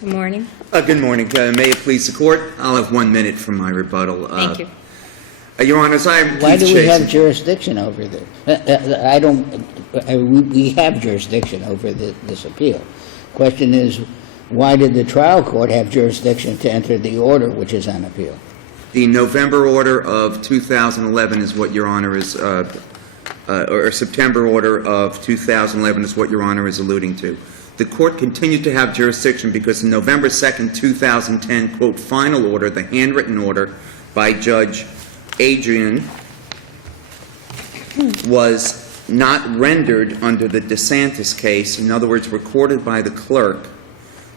Good morning. Good morning. May it please the Court, I'll have 1 minute for my rebuttal. Thank you. Your Honors, I am Keith Why do we Chasen. have jurisdiction over this? We have jurisdiction over this appeal. Question is, why did the trial court have jurisdiction to enter the order which is on appeal? The November order of 2011 is what Your Honor is, or September order of 2011 is what Your Honor is alluding to. The Court continued to have jurisdiction because the November 2nd, 2010, quote, final order, the handwritten order by Judge Adrian, was not rendered under the DeSantis case, in other words, recorded by the clerk,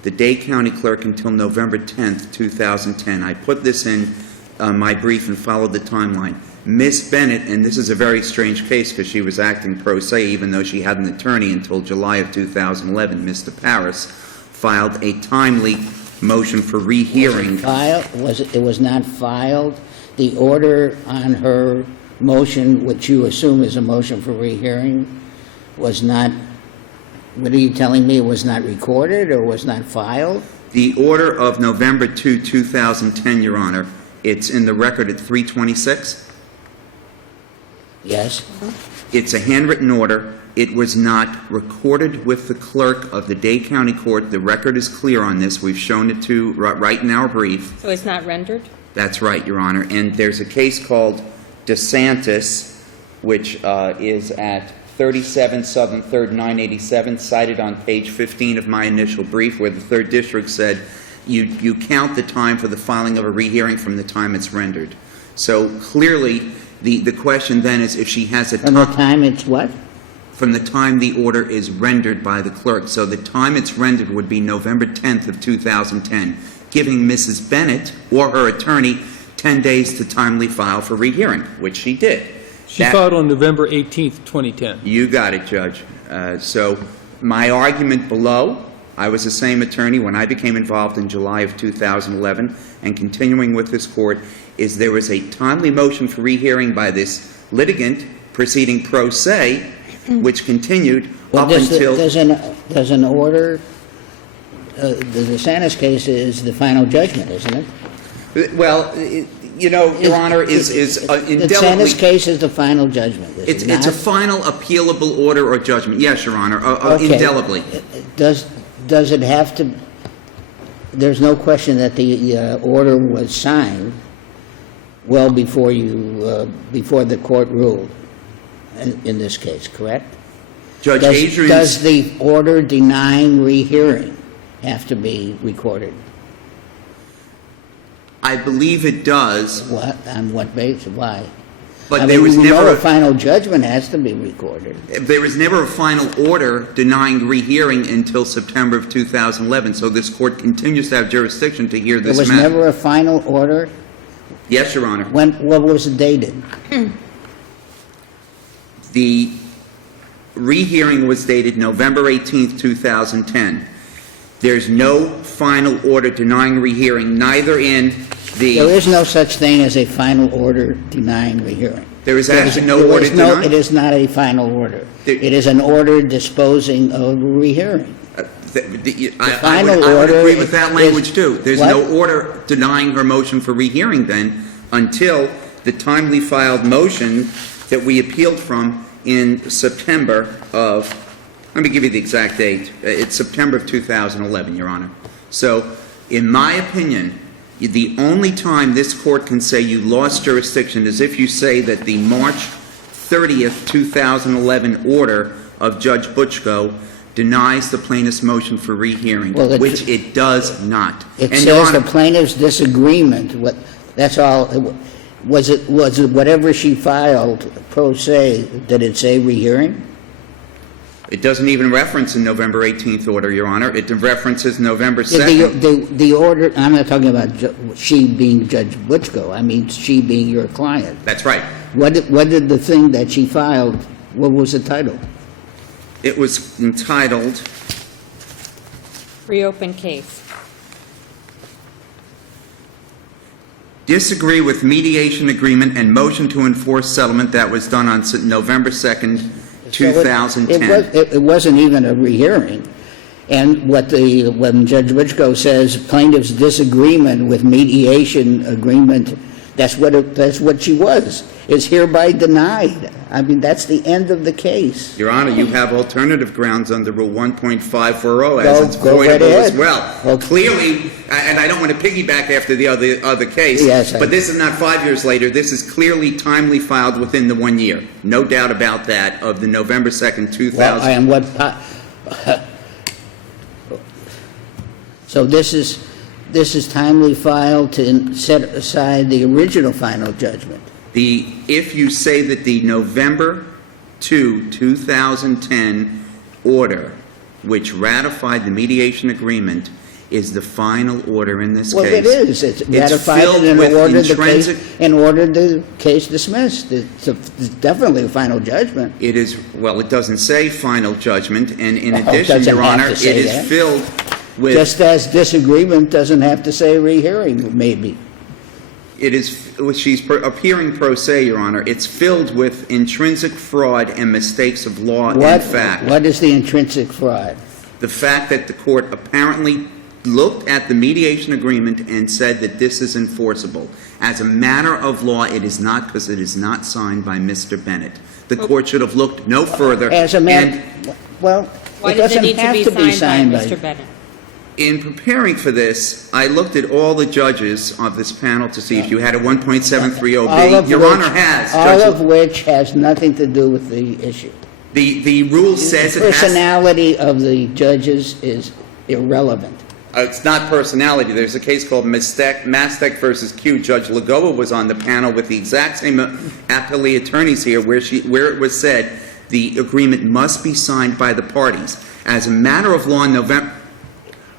the Dade County clerk, until November 10th, 2010. I put this in my brief and followed the timeline. Ms. Bennett, and this is a very strange case because she was acting pro se even though she had an attorney until July of 2011, Mr. Paris, filed a timely motion for rehearing. It was not filed? The order on her motion, which you assume is a motion for rehearing, was not, what are you telling me, it was not recorded or was not filed? The order of November 2, 2010, Your Honor, it's in the record at 326. Yes. It's a handwritten order. It was not recorded with the clerk of the Dade County Court. The record is clear on this. We've shown it to right in our brief. So it's not rendered? That's right, Your Honor. And there's a case called DeSantis, which is at 37 Southern 3rd 987, cited on page 15 of my initial brief, where the 3rd District said you count the time for the filing of a rehearing from the time it's rendered. So clearly, the question then is if she has a From the time it's what? From the time the order is rendered by the clerk. So the time it's rendered would be November 10th of 2010, giving Mrs. Bennett or her attorney 10 days to timely file for rehearing, which she did. She filed on November 18th, 2010. You got it, Judge. So my argument below, I was the same attorney when I became involved in July of 2011, and continuing with this Court, is there was a timely motion for rehearing by this litigant proceeding pro se, which continued up until... Does an order, the DeSantis case is the final judgment, isn't it? Well, you know, Your Honor, is indelibly... The DeSantis case is the final judgment, is it not? It's a final appealable order or judgment. Yes, Your Honor, Okay. indelibly. Does it have to... There's no question that the order was signed well before before the court ruled in this case, correct? Judge Adrian's... Does the order denying rehearing have to be recorded? I believe it does. What, on what basis? Why? But there was never a final judgment has to be recorded. There was never a final order denying rehearing until September of 2011. So this Court continues to have jurisdiction to hear this matter. There was never a final order? Yes, Your Honor. What was it dated? The rehearing was dated November 18th, 2010. There's no final order denying rehearing, neither in the... There is no such thing as a final order denying rehearing. There is actually no order denying... It is not a final order. There- It is an order disposing of rehearing. I would agree with that language, too. There's What? no order denying her motion for rehearing, then, until the timely filed motion that we appealed from in September of... Let me give you the exact date. It's September of 2011, Your Honor. So, in my opinion, the only time this Court can say you lost jurisdiction is if you say that the March 30th, 2011 order of Judge Butchko denies the plaintiff's motion for rehearing, which it does not. It And, says Your Honor, the plaintiff's disagreement. That's all. Was it whatever she filed pro se? Did it say rehearing? it doesn't even reference the November 18th order, Your Honor. It references November 2nd. The order. I'm not talking about she being Judge Butchko. I mean she being your client. That's right. What did the thing that she filed? What was the title? It was entitled... Reopen case. Disagree with mediation agreement and motion to enforce settlement that was done on November 2nd, 2010. It wasn't even a rehearing. And when Judge Richko says plaintiff's disagreement with mediation agreement, that's what she was, is hereby denied. I mean, that's the end of the case. Your Honor, you have alternative grounds under Rule 1.540 as it's Go right voidable as ahead. well. Well, Clearly, and I don't want to piggyback after the other case, Yes, but this is not 5 years later. This is clearly timely filed within the 1 year. No doubt about that, of the November 2nd, 2000. And what, so this is timely filed to set aside the original final judgment. If you say that the November 2, 2010 order, which ratified the mediation agreement, is the final order in this Well, case. it is. It's ratified filled and with ordered the case dismissed. It's definitely a final judgment. It is, well, it doesn't say final judgment, and in Well, it addition, doesn't Your have Honor, to it say is that. filled with, Just as disagreement doesn't have to say rehearing, maybe. it is, she's appearing pro se, Your Honor. It's filled with intrinsic fraud and mistakes of law and fact. What is the intrinsic fraud? The fact that the court apparently looked at the mediation agreement and said that this is enforceable. As a matter of law, it is not, because it is not signed by Mr. Bennett. The court should have looked no further. As a matter, well, Why it does it doesn't need to have be to be signed by signed by. Mr. Bennett? In preparing for this, I looked at all the judges of this panel to see if you had a 1.730B. Your Honor has. All Judge- of which has nothing to do with the issue. The rule says The it has. personality of the judges is irrelevant. It's not personality. There's a case called Mastek versus Q. Judge Lagoa was on the panel with the exact same appellee attorneys here, where it was said the agreement must be signed by the parties. As a matter of law, in November.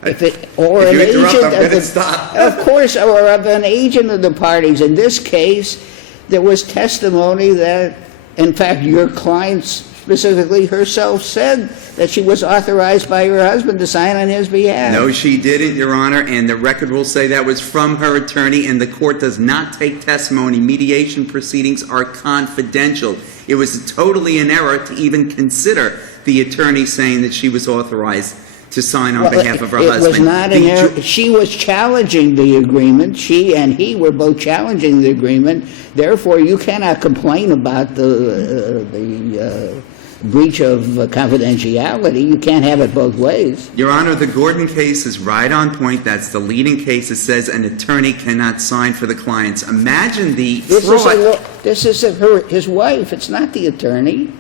Or If an you interrupt, agent I'm of going to the, stop. of course, or of an agent of the parties. In this case, there was testimony that, in fact, your client specifically herself said that she was authorized by her husband to sign on his behalf. No, she didn't, Your Honor, and the record will say that was from her attorney, and the court does not take testimony. Mediation proceedings are confidential. It was totally an error to even consider the attorney saying that she was authorized to sign on behalf of her husband. It was not an The error. She was challenging the agreement. She and he were both challenging the agreement. Therefore, you cannot complain about the breach of confidentiality. You can't have it both ways. Your Honor, the Gordon case is right on point. That's the leading case. It says an attorney cannot sign for the clients. Imagine the fraud. This is his wife. It's not the attorney.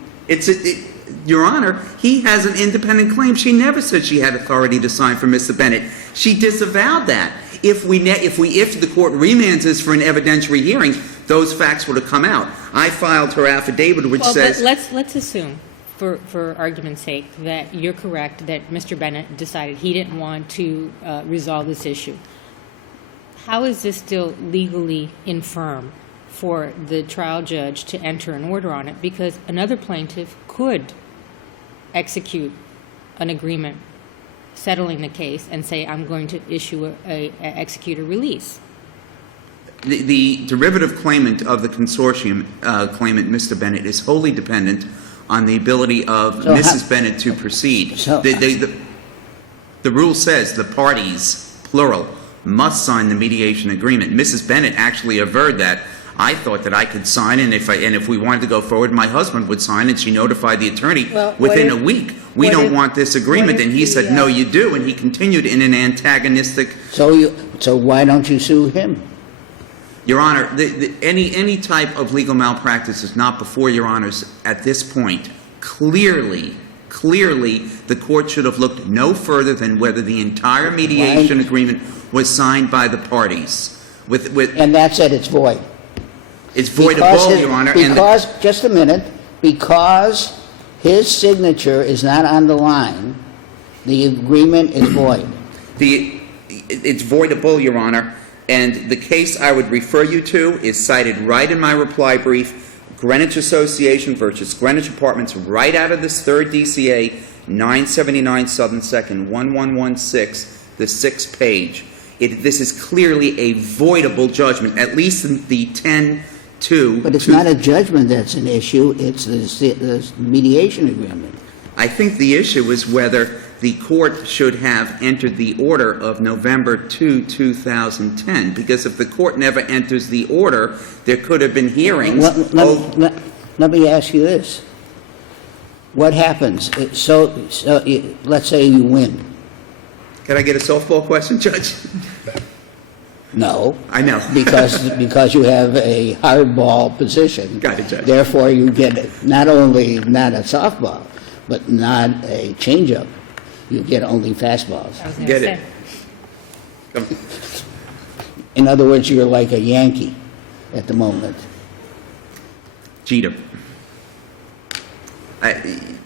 Your Honor, he has an independent claim. She never said she had authority to sign for Mr. Bennett. She disavowed that. If the court remands this for an evidentiary hearing, those facts would have come out. I filed her affidavit, which Well, says. but let's assume, for argument's sake, that you're correct, that Mr. Bennett decided he didn't want to resolve this issue. How is this still legally infirm for the trial judge to enter an order on it? Because another plaintiff could execute an agreement settling the case and say, I'm going to execute a release. The derivative claimant of the consortium claimant, Mr. Bennett, is wholly dependent on the ability of Mrs. Bennett to proceed. The rule says the parties, plural, must sign the mediation agreement. Mrs. Bennett actually averred that. I thought that I could sign, and if we wanted to go forward, my husband would sign, and she notified the attorney within a week. We don't want this agreement, and he said, no, you do, and he continued in an antagonistic. So why don't you sue him? Your Honor, any type of legal malpractice is not before Your Honors at this point. Clearly, the court should have looked no further than whether the entire mediation agreement was signed by the parties. And that said, it's void. It's voidable, Your Honor. Just a minute, because his signature is not on the line, the agreement is void. It's voidable, Your Honor, and the case I would refer you to is cited right in my reply brief, Greenwich Association versus Greenwich Apartments, right out of this third DCA, 979 Southern 2nd, 1116, the 6th page. This is clearly a voidable judgment, at least in the 10-2. But it's not a judgment that's an issue, it's the mediation agreement. I think the issue is whether the court should have entered the order of November 2, 2010, because if the court never enters the order, there could have been hearings. Let me ask you this. What happens? Let's say you win. Can I get a softball question, Judge? No. I know. because you have a hardball position. Got it, Judge. Therefore, you get not only not a softball, but not a changeup. You get only fastballs. I was gonna Get say. it. Come. In other words, you're like a Yankee at the moment. Jeter.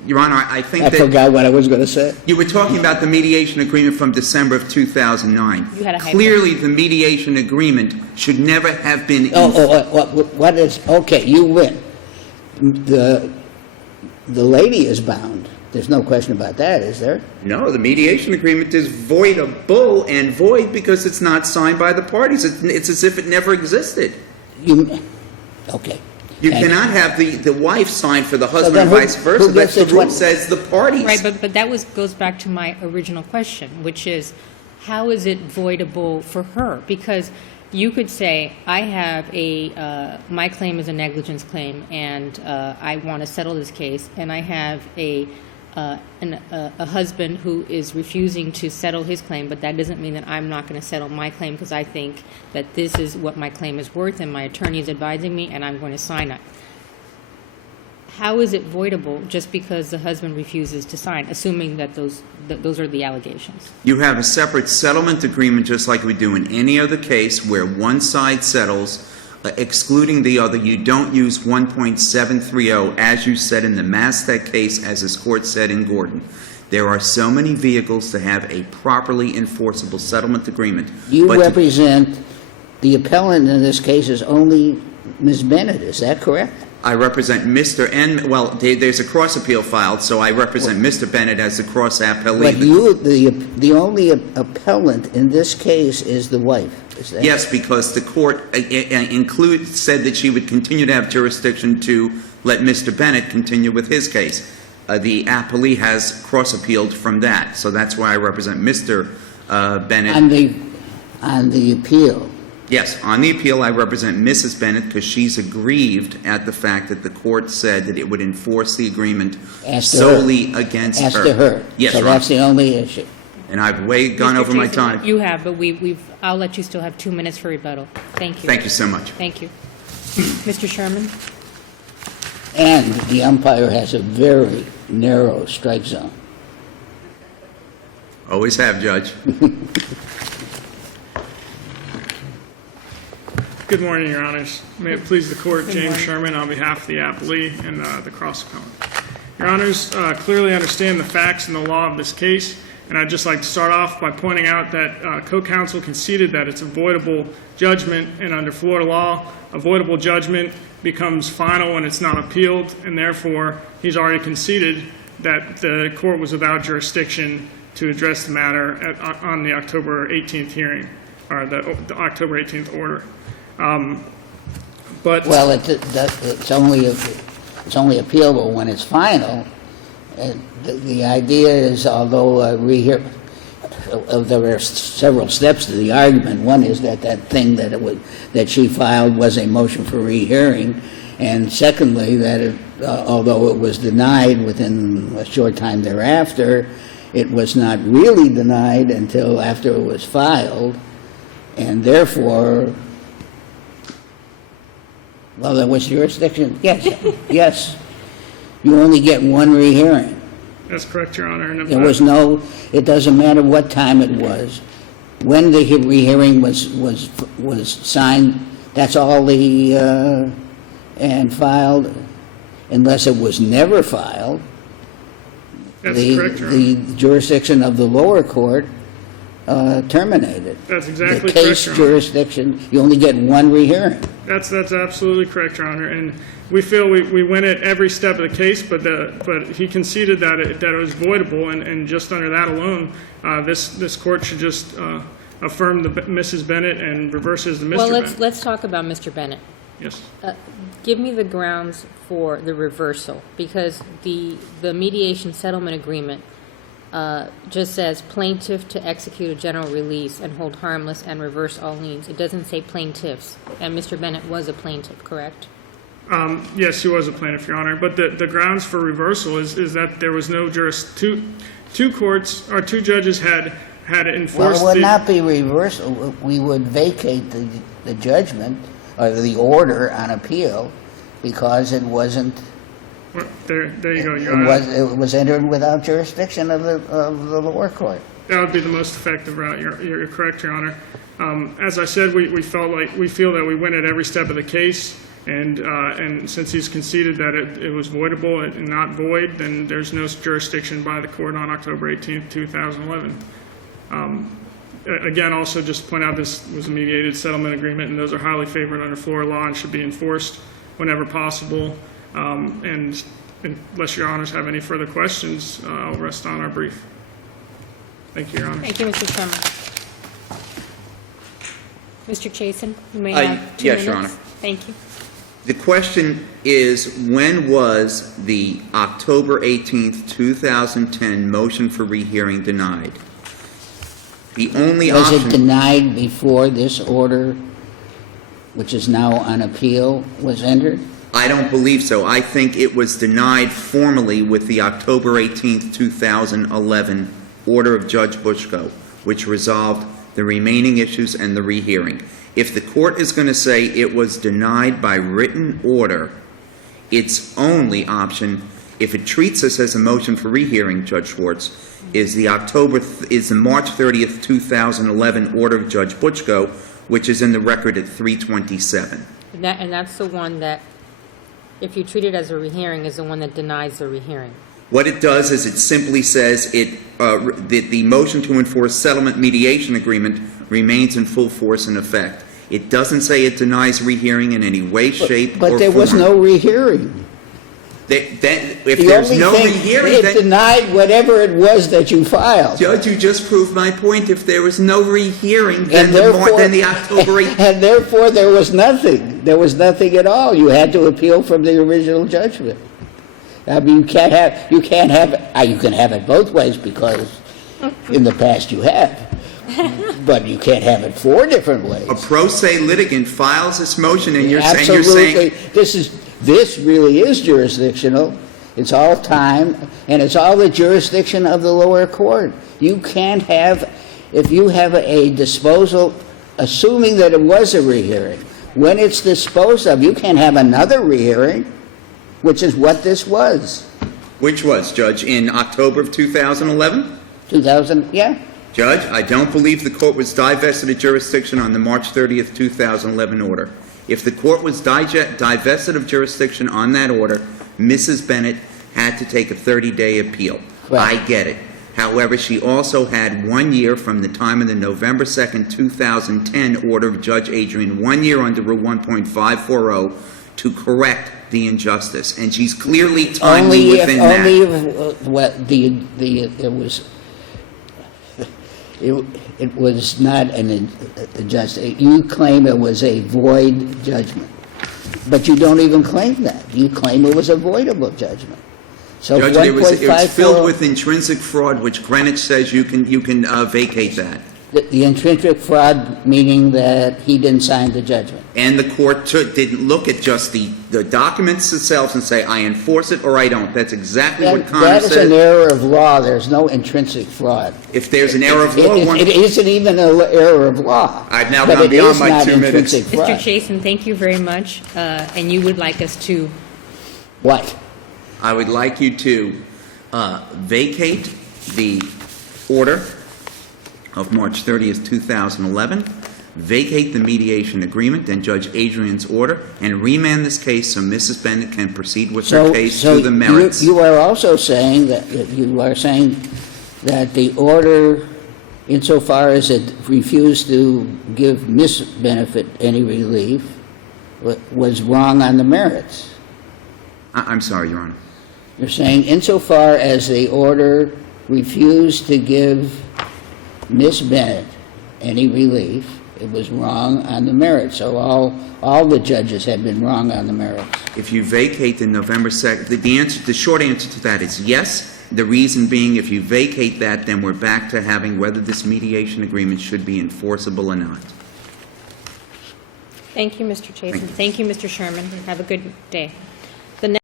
Your Honor, I think I that forgot what I was going to say. you were talking about the mediation agreement from December of 2009. You had a hypo. Clearly, the mediation agreement should never have been. What is, okay, you win. The lady is bound. There's no question about that, is there? No, the mediation agreement is voidable and void because it's not signed by the parties. It's as if it never existed. Okay. You Thank cannot have the wife sign for the husband then and who- vice versa. who That's gets the the rule 20? says the parties. Right, but that goes back to my original question, which is, how is it voidable for her? Because you could say, I have my claim is a negligence claim, and I want to settle this case, and I have a husband who is refusing to settle his claim, but that doesn't mean that I'm not going to settle my claim because I think that this is what my claim is worth, and my attorney is advising me, and I'm going to sign it. How is it voidable just because the husband refuses to sign, assuming that those are the allegations? You have a separate settlement agreement, just like we do in any other case, where one side settles, excluding the other. You don't use 1.730, as you said in the Mastec case, as this court said in Gordon. There are so many vehicles to have a properly enforceable settlement agreement. You But represent, the appellant in this case is only Ms. Bennett, is that correct? I represent Mr. N. Well, there's a cross appeal filed, so I represent Mr. Bennett as the cross appellee. But you, the only appellant in this case is the wife, is that? Yes, because the court said that she would continue to have jurisdiction to let Mr. Bennett continue with his case. The appellee has cross-appealed from that, so that's why I represent Mr. Bennett. On the appeal. Yes, on the appeal, I represent Mrs. Bennett because she's aggrieved at the fact that the court said that it would enforce the agreement As to solely against her. As to her. Yes, So Your Honor. that's the only issue. And I've gone Mr. over my Chaser, time. You have, but I'll let you still have 2 minutes for rebuttal. Thank you. Thank you so much. Thank you. Mr. Sherman? And the umpire has a very narrow strike zone. Always have, Judge. Good morning, Your Honors. May it please the Court, Good James morning. Sherman on behalf of the appellee and the cross-appellant. Your Honors clearly understand the facts and the law of this case, and I'd just like to start off by pointing out that co-counsel conceded that it's a voidable judgment, and under Florida law, a voidable judgment becomes final when it's not appealed, and therefore he's already conceded that the court was without jurisdiction to address the matter on the October 18th hearing, or the October 18th order. Well, it's only appealable when it's final. And the idea is, although there are several steps to the argument. One is that thing that she filed was a motion for rehearing, and secondly, that although it was denied within a short time thereafter, it was not really denied until after it was filed, and therefore. Well, there was jurisdiction. Yes, yes. You only get one rehearing. That's correct, Your Honor. And There was no. It doesn't matter what time it was. When the rehearing was signed, that's all and filed, unless it was never filed. That's correct, Your Honor. The jurisdiction of the lower court terminated. That's exactly The correct, case Your Honor. jurisdiction. You only get one rehearing. That's absolutely correct, Your Honor. And we feel we went at every step of the case, but he conceded that it was voidable, and just under that alone, this court should just affirm Mrs. Bennett and reverses the Mr. Well, Bennett. let's talk about Mr. Bennett. Yes. Give me the grounds for the reversal, because the mediation settlement agreement just says plaintiff to execute a general release and hold harmless and reverse all liens. It doesn't say plaintiffs, and Mr. Bennett was a plaintiff, correct? Yes, he was a plaintiff, Your Honor, but the grounds for reversal is that there was no two courts, or two judges had enforced Well, it would not be reversal. We would vacate the judgment or the order on appeal because it wasn't. Well, there you go, Your Honor. It was entered without jurisdiction of the lower court. That would be the most effective route. You're correct, Your Honor. As I said, we feel that we win at every step of the case, and since he's conceded that it was voidable and not void, then there's no jurisdiction by the court on October 18th, 2011. Again, also just point out this was a mediated settlement agreement, and those are highly favored under Florida law and should be enforced whenever possible. And unless Your Honors have any further questions, I'll rest on our brief. Thank you, Your Honor. Thank you, Mr. Chairman. Mr. Chasen, you may have 2 yes, minutes. Your Honor. Thank you. The question is, when was the October 18th, 2010 motion for rehearing denied? The only Was option... it denied before this order, which is now on appeal, was entered? I don't believe so. I think it was denied formally with the October 18th, 2011 order of Judge Bushko, which resolved the remaining issues and the rehearing. If the court is going to say it was denied by written order, its only option, if it treats this as a motion for rehearing, Judge Schwartz, is the March 30th, 2011 order of Judge Bushko, which is in the record at 327. And that's the one that, if you treat it as a rehearing, is the one that denies the rehearing. What it does is it simply says the motion to enforce settlement mediation agreement remains in full force and effect. It doesn't say it denies rehearing in any way, shape, or form. But there was no rehearing. If there's no rehearing, it then... denied whatever it was that you filed. Judge, you just proved my point. If there was no rehearing, then the October 18th... And therefore, there was nothing. There was nothing at all. You had to appeal from the original judgment. I mean, you can have it both ways because in the past you have. But you can't have it 4 different ways. A pro se litigant files this motion and you're Absolutely. saying... This really is jurisdictional. It's all time, and it's all the jurisdiction of the lower court. You can't have, if you have a disposal, assuming that it was a rehearing, when it's disposed of, you can't have another rehearing, which is what this was. Which was, Judge, in October of 2011? 2000, yeah. Judge, I don't believe the court was divested of jurisdiction on the March 30th, 2011 order. If the court was divested of jurisdiction on that order, Mrs. Bennett had to take a 30-day appeal. Right. I get it. However, she also had 1 year from the time of the November 2nd, 2010 order of Judge Adrian, 1 year under Rule 1.540 to correct the injustice. And she's clearly timely within that. It was not an injustice. You claim it was a void judgment, but you don't even claim that. You claim it was a voidable judgment. So Judge, it was filled with intrinsic fraud, which Greenwich says you can vacate that. The intrinsic fraud meaning that he didn't sign the judgment. And the court didn't look at just the documents themselves and say, I enforce it or I don't. That's exactly what Connor That is said. an error of law. There's no intrinsic fraud. If there's an error of law... It isn't even an error of law. I've now gone beyond my 2 minutes. Mr. Chasen, thank you very much. And you would like us to... What? I would like you to vacate the order of March 30th, 2011, vacate the mediation agreement and Judge Adrian's order, and remand this case so Mrs. Bennett can proceed with her case to the merits. You are also saying that the order, insofar as it refused to give Miss Bennett any relief, was wrong on the merits. I'm sorry, Your Honor. You're saying insofar as the order refused to give Miss Bennett any relief, it was wrong on the merits. So all the judges have been wrong on the merits. If you vacate the November 2nd, the short answer to that is yes, The reason being, if you vacate that, then we're back to having whether this mediation agreement should be enforceable or not. Thank you, Mr. Chasen. Thank you. Thank you, Mr. Sherman. Have a good day.